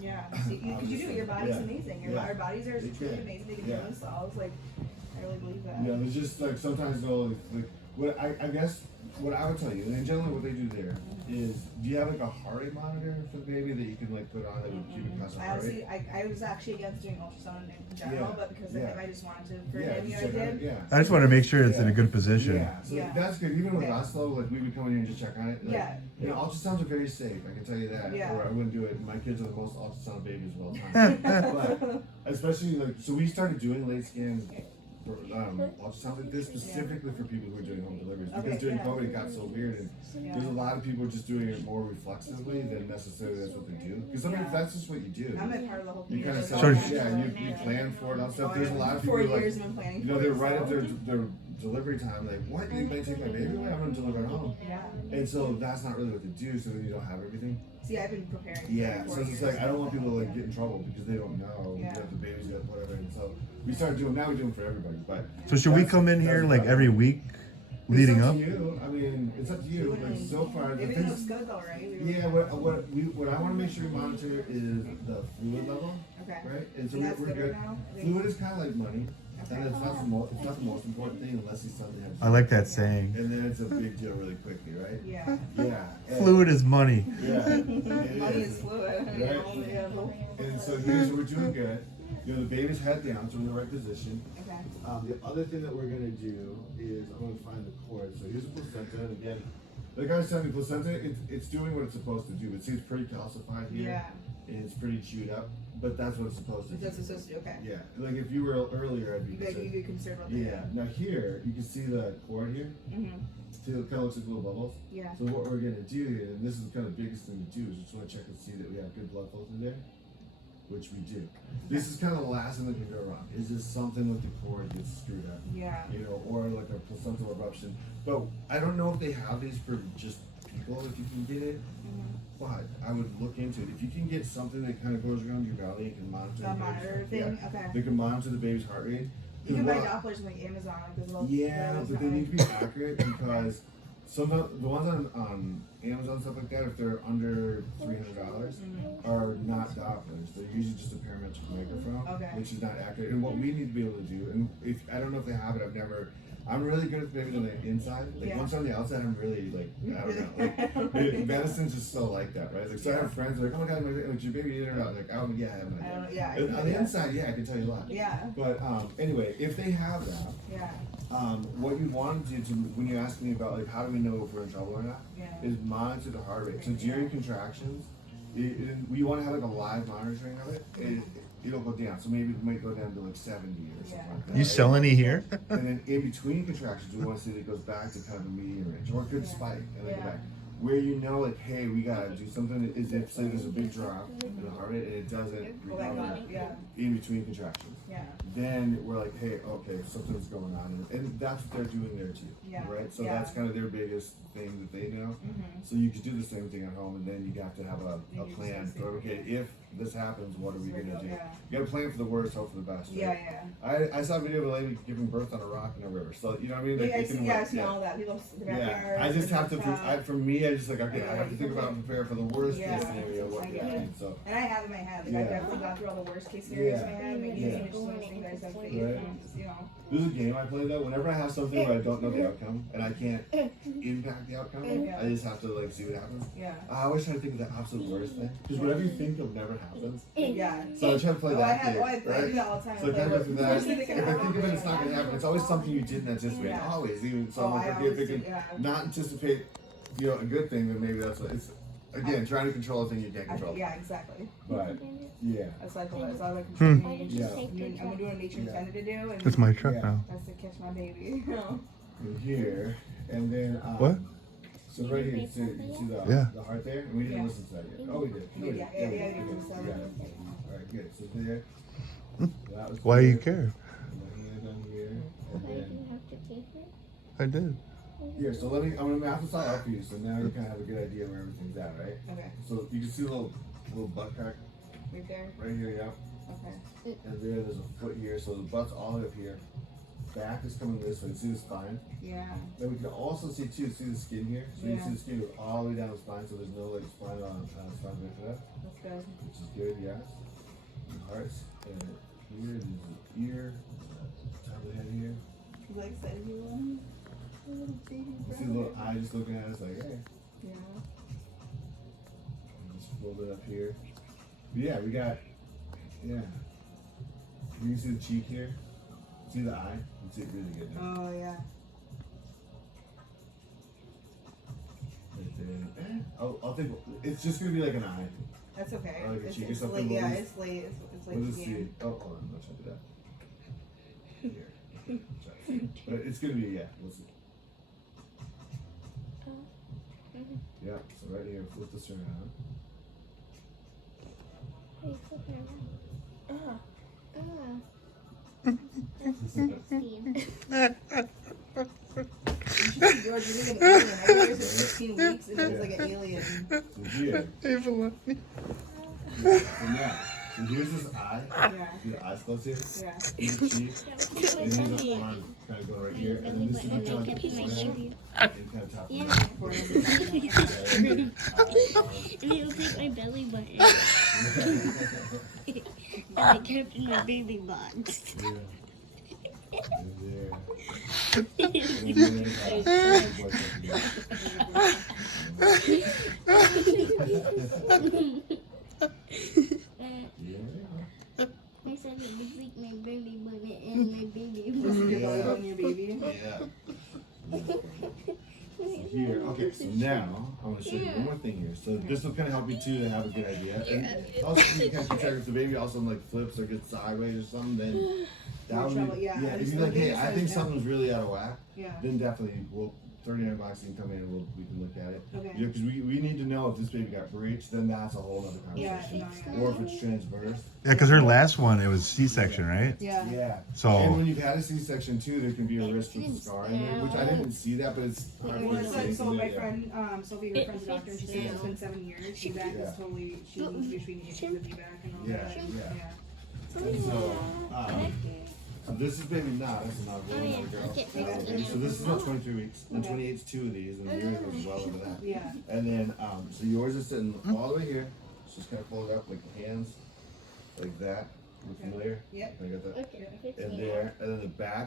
Yeah, because you do. Your body's amazing. Our bodies are truly amazing. They can heal themselves. Like, I really believe that. Yeah, there's just like sometimes though, like what I guess what I would tell you, and generally what they do there is, do you have like a heart rate monitor for the baby that you can like put on that would keep it constant heart rate? I was actually against doing ultrasound in general, but because of him, I just wanted to for him. Just I did. Yeah. I just want to make sure it's in a good position. Yeah, so that's good. Even with us though, like we would come in here and just check on it. Like, you know, ultrasounds are very safe. I can tell you that. Or I wouldn't do it. My kids are the most ultrasound babies of all time. But especially like, so we started doing late scan ultrasound like this specifically for people who are doing home deliveries, because during COVID it got so weird, and there's a lot of people just doing it more reflexively than necessarily that's what they do. Because sometimes that's just what you do. I'm a part of the whole You kind of community. you plan for it and stuff. There's a lot of people 4 like, years I've been planning you know, for they're it, right so. at their delivery time, like, what? You may take my baby away? I'm gonna deliver at home. Yeah. And so that's not really what they do. So then you don't have everything. See, I've been preparing. Yeah, for so it's just like, I don't want people to like get in trouble because they don't know that the baby's got whatever. And so we started doing, now we do them for everybody. But So should we come in here like every week leading up? It's up to you. I mean, it's up to you. Like so far, the everything things, looks good though, right? yeah. What I want to make sure we monitor is the fluid level. Okay. Right. And so And that's we're good good. right now? Fluid is kind of like money. Okay. And it's not the most important thing unless he suddenly has. I like that saying. And then it's a big deal really quickly, right? Yeah. Yeah. Fluid is money. Yeah. Money is fluid. Right. And so here's what we're doing good. You know, the baby's head down, so we're in the right position. Okay. The other thing that we're gonna do is I'm gonna find the cord. So here's the placenta, and again, like I was telling you, placenta, it's doing what it's supposed to do. It seems pretty calcified here. Yeah. And it's pretty chewed up, but that's what it's supposed to do. That's supposed to do, okay. Yeah, like if you were earlier, I'd be You'd be concerned about that. Yeah. Now here, you can see the cord here. Mm-hmm. See, it kind of looks like little bubbles. Yeah. So what we're gonna do here, and this is kind of the biggest thing to do, is just want to check and see that we have good blood flow through there, which we do. This is kind of the last thing that can go wrong. Is just something with the cord gets screwed up. Yeah. You know, or like a placental eruption. But I don't know if they have these for just people, if you can get it. But I would look into it. If you can get something that kind of goes around your belly and can monitor The monitor thing? Okay. they can monitor the baby's heart rate. You can buy Dopplers from like Amazon, like those little. But they need to be accurate because some of the ones on Amazon and stuff like that, if they're under $300, are not Dopplers. They're usually just a parametric microphone, which is not accurate. And what we need to be able to do, and if I don't know if they have it, I'm really good with babies on the inside. Like once on the outside, I'm really like, I don't know. Like, medicine's just so like that, right? Like, so I have friends who are like, oh my god, like, your baby in or out? Like, oh yeah, I have no idea. On the inside, yeah, I can tell you a lot. Yeah. But anyway, if they have that, what you want to do when you ask me about like how do we know if we're in trouble or not, is monitor the heart rate. So during contractions, we want to have like a live monitoring of it. It'll go down. So maybe it might go down to like 70 or something like that. You sell any here? And then in between contractions, we want to see that it goes back to kind of a medium range or a good spike and then go back. Where you know, like, hey, we gotta do something. Is if say there's a big drop in the heart rate and it doesn't recover in between contractions. Then we're like, hey, okay, something's going on, and that's what they're doing there too, right? So that's kind of their biggest thing that they know. So you could do the same thing at home, and then you have to have a plan for, okay, if this happens, what are we gonna do? You gotta plan for the worst, hope for the best. Right? I saw a video of a lady giving birth on a rock in a river. So you know what I mean? Like, I've seen all that. People, I just have to. For me, I just like, okay, I have to think about and prepare for the worst case scenario. What could happen? So. And I have in my head, like I've definitely gone through all the worst case scenarios in my head. Maybe it's just one of those things I just have faith. You know. There's a game I play though. Whenever I have something where I don't know the outcome and I can't impact the outcome, I just have to like see what happens. I always try to think of the absolute worst thing because whatever you think of never happens. So I try to play that game. I do that all the time. So I kind of go through that. If I think of it, it's not gonna happen. It's always something you didn't anticipate. Always, even so. I'm like, okay, if it can not anticipate, you know, a good thing, then maybe that's what it's. Again, trying to control a thing you can't control. Yeah, exactly. But that's like that's all I can control. I'm doing what nature intended to do. And It's my truck now. that's to catch my baby. You know. In here, and then What? So right here, you see the heart there, and we didn't listen to that yet. Oh, we did. All right, good. So there. That was Why do you good. care? My hand on here, and then I did. here. So I'm gonna map this all out for you. So now you kind of have a good idea where everything's at, right? Okay. So you can see a little butt crack Right there. right here, yeah. Okay. And there's a foot here, so the butt's all up here. back is coming this way. See the spine? Yeah. Then we can also see too, see the skin here? So you Yeah. can see the skin go all the way down the spine, so there's no like spine on spine bifida, That's good. which is good, yes. And hearts, and here, there's the ear, top of the head here. He's like excited you want a little baby You see brother. the little eye just looking at us like, hey. Yeah. And just fold it up here. But yeah, we got, yeah. You can see the cheek here. See the eye? You can see it really good now. Oh yeah. Right there. I'll think, it's just gonna be like an eye. That's okay. Like a It's, cheek or it's something, late. Yeah, we'll just- it's late. It's late. We'll just see. scan. Oh, hold on, let's try that. Here. But it's gonna be, yeah, we'll see. Yeah, so right here, flip this around. Hey, flip it around. You should see George. He's like an alien. I've been here for 16 weeks, and he's like an alien. So here, Ava so now, so here's this eye. Yeah. See the eyes close here? Yeah. Here's the cheek. And here's the arm kind of going right here. And then this is kind of like the forehead. And kind of top of Yeah. the neck. And he'll take my belly button. And I kept in my baby box. Yeah. And there. And then yeah. I said it was like my belly button and my baby Just button. your belly button, your baby. Yeah. So here, okay, so now I'm gonna show you one more thing here. So this will kind of help you too to have a good idea. And also, you can check if the baby also like flips or gets sideways or something. Then that More would trouble, be, yeah. if you're like, hey, I think Yeah. something's really out of whack, Yeah. then definitely we'll $39 you can come in and we can look at it. Okay. Yeah, because we need to know if this baby got breached, then that's a whole other Yeah. conversation. No, yeah. Or if it's transverse. Yeah, because her last one, it was C-section, right? Yeah. Yeah. So- And when you've had a C-section too, there can be a risk with scarring there, which I didn't see that, but it's hard Well, for it's me like, to so see my that, yeah. friend, Sophie, her friend's a doctor, and she said it's been 7 years. She back Yeah. is totally, she needs to be back and all Yeah, that. yeah. And so this is baby not. This is not Oh, really yeah. not a girl. Okay, Okay, so this is about 23 weeks, and Okay. 28 is 2 of these, and yours was well over that. Yeah. And then, so yours is sitting all the way here. So just kind of fold it up like the hands, like that. You familiar? Yep. I got that. Okay, fix And me. there, and then the back